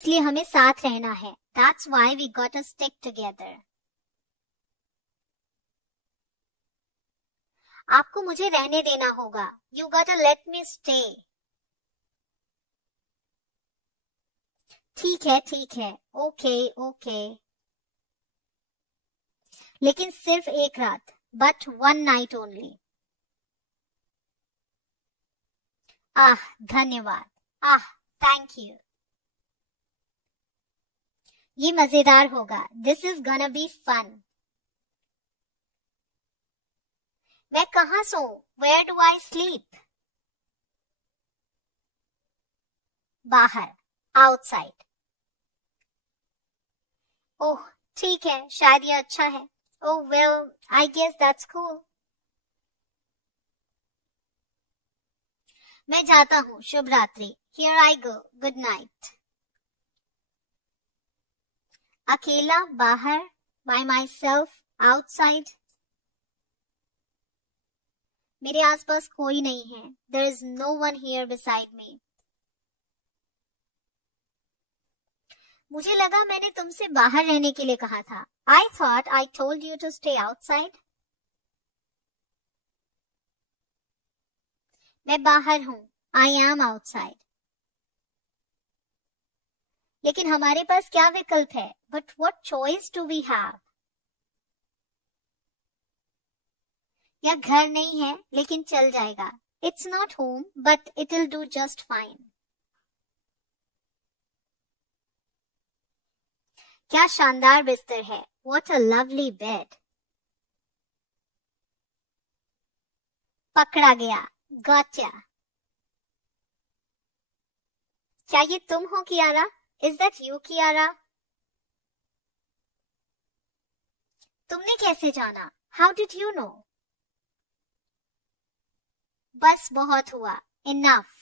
इसलिए हमें साथ रहना है. That's why we gotta stick together. आपको मुझे रहने देना होगा. You gotta let me stay. ठीक है. ओके. लेकिन सिर्फ एक रात. But one night only. धन्यवाद. Thank you. ये मजेदार होगा. This is gonna be fun. मैं कहाँ सोऊं? Where do I sleep? बाहर. Outside. ओह ठीक है, शायद ये अच्छा है. Oh well, I guess that's cool. मैं जाता हूँ. शुभ रात्रि. Here I go. Good night. अकेला बाहर. By myself outside. मेरे आसपास कोई नहीं है. There is no one here beside me. मुझे लगा मैंने तुमसे बाहर रहने के लिए कहा था. I thought I told you to stay outside. मैं बाहर हूँ. I am outside. लेकिन हमारे पास क्या विकल्प है? But what choice do we have? यह घर नहीं है, लेकिन चल जाएगा. It's not home, but it'll do just fine. क्या शानदार बिस्तर है. What a lovely bed. पकड़ा गया. Gotcha. क्या ये तुम हो Kiara? Is that you, Kiara? तुमने कैसे जाना? How did you know? बस बहुत हुआ. Enough.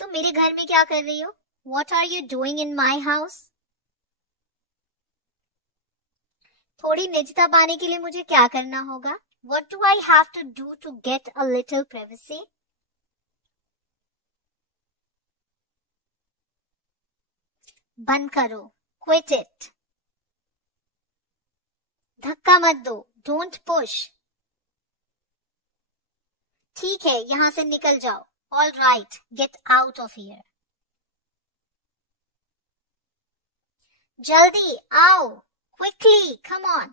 तुम मेरे घर में क्या कर रही हो? What are you doing in my house? थोड़ी निजता पाने के लिए मुझे क्या करना होगा? What do I have to do to get a little privacy? बंद करो. Quit it. धक्का मत दो. Don't push. ठीक है, यहां से निकल जाओ. All right, get out of here. जल्दी आओ. Quickly, come on.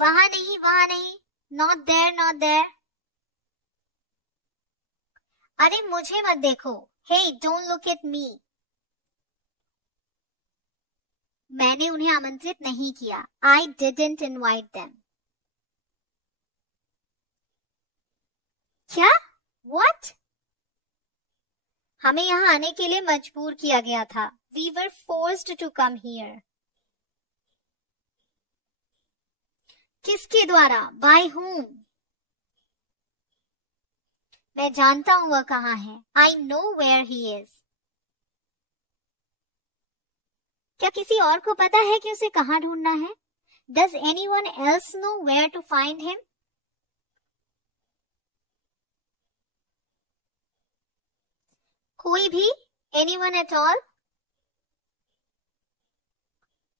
वहां नहीं. Not there. अरे मुझे मत देखो. Hey, don't look at me. मैंने उन्हें आमंत्रित नहीं किया. I didn't invite them. क्या? What? हमें यहाँ आने के लिए मजबूर किया गया था. We were forced to come here. किसके द्वारा? By whom? मैं जानता हूँ वह कहाँ है. I know where he is. क्या किसी और को पता है कि उसे कहाँ ढूंढना है? Does anyone else know where to find him? कोई भी? Anyone at all?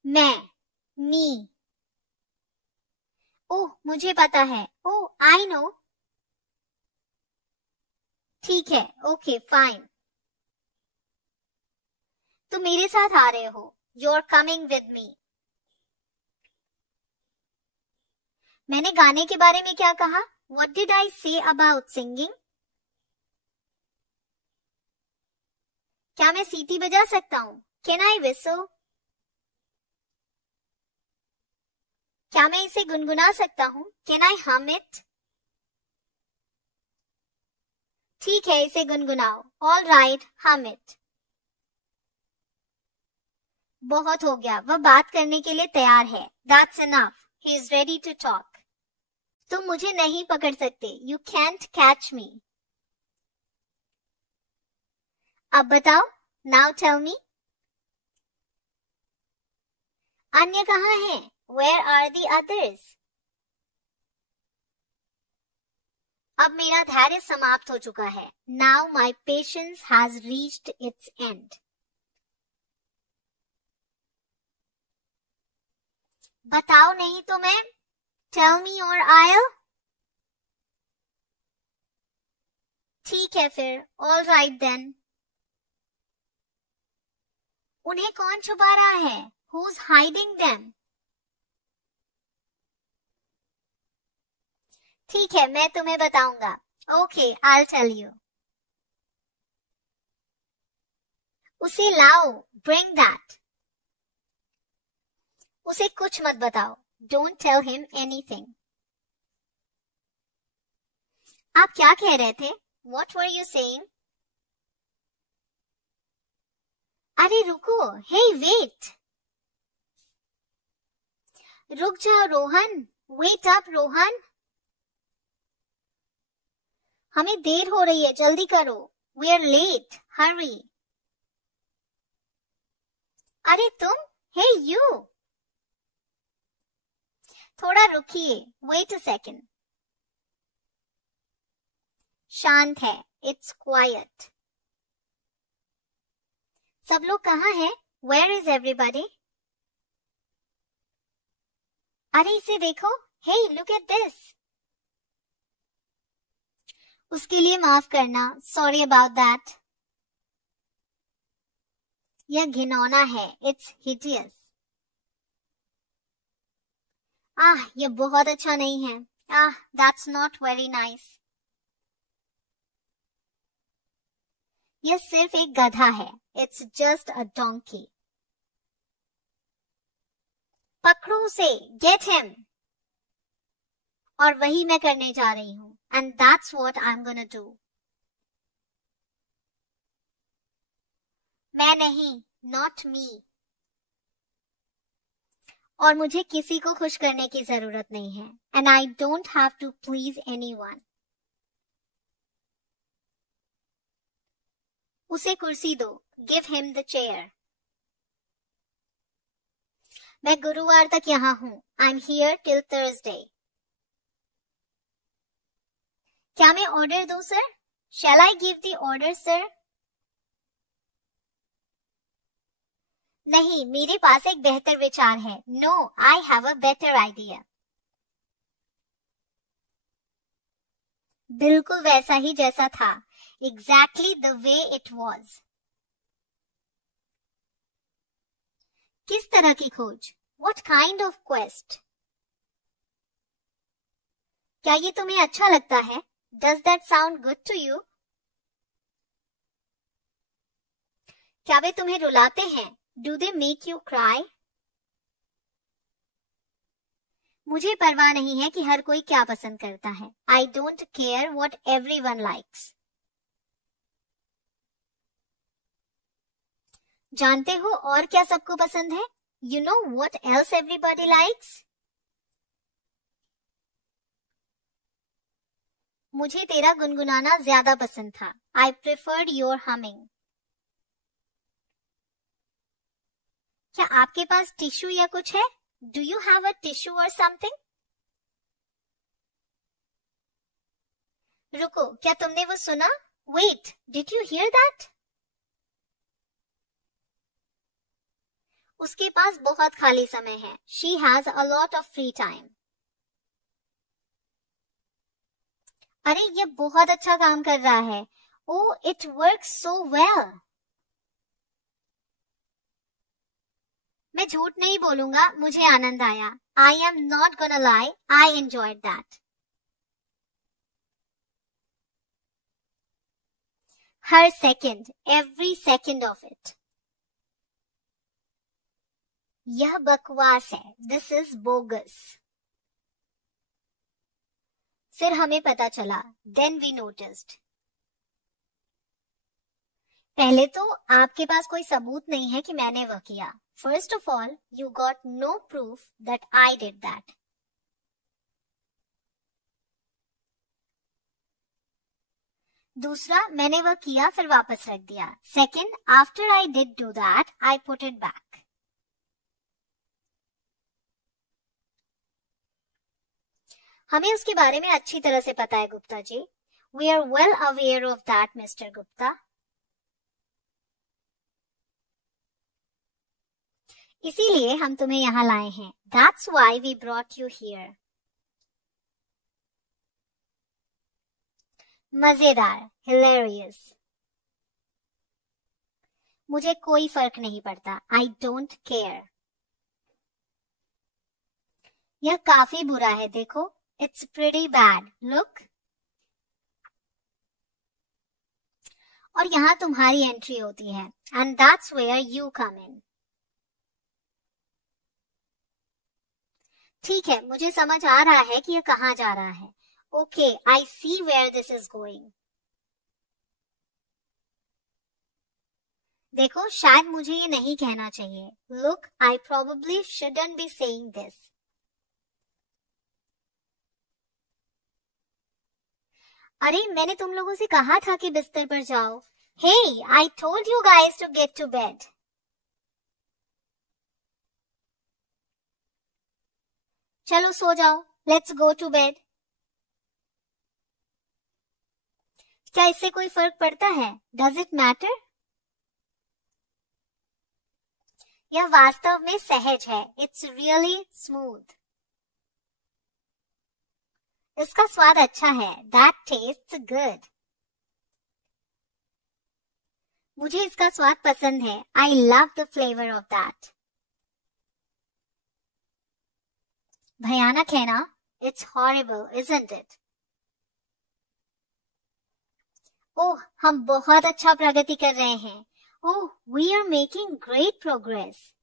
मैं. Me. ओह मुझे पता है. Oh, I know. ठीक है. Okay, fine. तुम मेरे साथ आ रहे हो. You're coming with me. मैंने गाने के बारे में क्या कहा? What did I say about singing? क्या मैं सीटी बजा सकता हूँ? Can I whistle? क्या मैं इसे गुनगुना सकता हूँ? Can I hum it? ठीक है, इसे गुनगुनाओ. All right, hum it. बहुत हो गया. वह बात करने के लिए तैयार है. That's enough. He is ready to talk. तुम मुझे नहीं पकड़ सकते. You can't catch me. अब बताओ. Now tell me. अन्य कहाँ हैं? Where are the others? अब मेरा धैर्य समाप्त हो चुका है. Now my patience has reached its end. बताओ नहीं तो मैं. Tell me or I'll. ठीक है फिर. All right then. उन्हें कौन छुपा रहा है? Who's hiding them? ठीक है, मैं तुम्हें बताऊंगा. Okay, I'll tell you. उसे लाओ. Bring that. उसे कुछ मत बताओ. Don't tell him anything. आप क्या कह रहे थे? What were you saying? अरे रुको. Hey, wait. रुक जाओ रोहन. Wait up, Rohan. हमें देर हो रही है, जल्दी करो. We are late. Hurry. अरे तुम. Hey, you. थोड़ा रुकिए. Wait a second. शांत है. It's quiet. सब लोग कहाँ हैं? Where is everybody? अरे इसे देखो. Hey, look at this. उसके लिए माफ करना. Sorry about that. यह घिनौना है. It's hideous. यह बहुत अच्छा नहीं है. That's not very nice. यह सिर्फ एक गधा है. It's just a donkey. पकड़ो उसे. Get him. और वही मैं करने जा रही हूँ. And that's what I'm gonna do. मैं नहीं. Not me. और मुझे किसी को खुश करने की जरूरत नहीं है. And I don't have to please anyone. उसे कुर्सी दो. Give him the chair. मैं गुरुवार तक यहाँ हूँ. I'm here till Thursday. क्या मैं ऑर्डर दूं sir? Shall I give the order, sir? नहीं, मेरे पास एक बेहतर विचार है. No, I have a better idea. बिल्कुल वैसा ही जैसा था. Exactly the way it was. किस तरह की खोज? What kind of quest? क्या ये तुम्हें अच्छा लगता है? Does that sound good to you? क्या वे तुम्हें रुलाते हैं? Do they make you cry? मुझे परवाह नहीं है कि हर कोई क्या पसंद करता है. I don't care what everyone likes. जानते हो और क्या सबको पसंद है? You know what else everybody likes? मुझे तेरा गुनगुनाना ज्यादा पसंद था. I preferred your humming. क्या आपके पास टिश्यू या कुछ है? Do you have a tissue or something? रुको, क्या तुमने वो सुना? Wait, did you hear that? उसके पास बहुत खाली समय है. She has a lot of free time. अरे ये बहुत अच्छा काम कर रहा है. Oh, it works so well. मैं झूठ नहीं बोलूंगा, मुझे आनंद आया. I am not gonna lie, I enjoyed that. Her second, every second of it. यह बकवास है. This is bogus. फिर हमें पता चला. Then we noticed. पहले तो आपके पास कोई सबूत नहीं है कि मैंने वह किया. First of all, you got no proof that I did that. दूसरा, मैंने वह किया फिर वापस रख दिया. Second, after I did do that, I put it back. हमें उसके बारे में अच्छी तरह से पता है Gupta ji. We are well aware of that mister Gupta. इसीलिए हम तुम्हें यहाँ लाए हैं। That's why we brought you here. मजेदार, hilarious। मुझे कोई फर्क नहीं पड़ता। I don't care। यह काफी बुरा है, देखो। It's pretty bad, look। और यहाँ तुम्हारी एंट्री होती है। And that's where you come in। ठीक है, मुझे समझ आ रहा है कि यह कहाँ जा रहा है। Okay, I see where this is going. देखो, शायद मुझे ये नहीं कहना चाहिए। Look, I probably shouldn't be saying this. अरे, मैंने तुम लोगों से कहा था कि बिस्तर पर जाओ। Hey, I told you guys to get to bed. चलो सो जाओ, लेट्स गो टू बेड। क्या इससे कोई फर्क पड़ता है? Does it matter? यह वास्तव में सहज है। It's really smooth. इसका स्वाद अच्छा है। That tastes good. मुझे इसका स्वाद पसंद है। I love the flavour of that. भयानक है ना? It's horrible, isn't it? Oh, हम बहुत अच्छा प्रगति कर रहे हैं। Oh, we are making great progress.